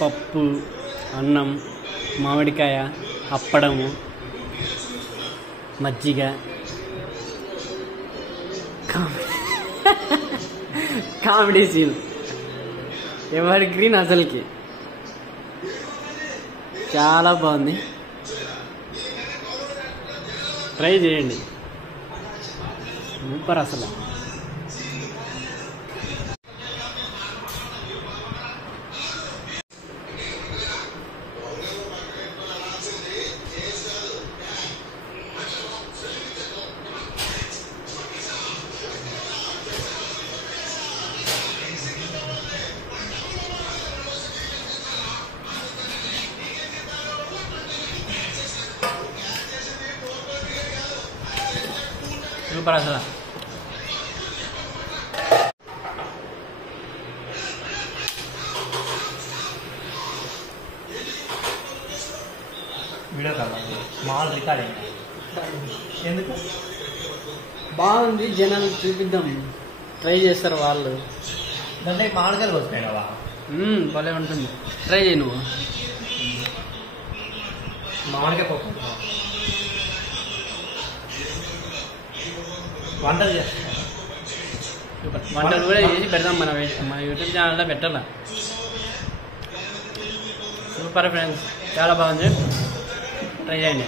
పప్పు, అన్నం, మామిడికాయ, అప్పడము, మజ్జిగ, కామెడీ సీన్ ఎవరి గ్రీన్ అసలుకి చాలా బాగుంది. ట్రై చేయండి, సూపర్ అసలు. సూపర్ అసలు. వీడియో కావాలి, స్మాల్ రికార్డింగ్. ఎందుకు బాగుంది, జనాలు చూపిద్దాం, ట్రై చేస్తారు వాళ్ళు. దాంట్లో మామిడికాయలు వస్తాయినవా? భలే ఉంటుంది, ట్రై చేయి నువ్వు. మామిడికాయ పప్పు వంటలు చేస్తాను. వంటలు కూడా చేసి పెడదాం మన యూట్యూబ్ ఛానల్లో పెట్టాల. సూపర్ ఫ్రెండ్స్, చాలా బాగుంది, ట్రై చేయండి.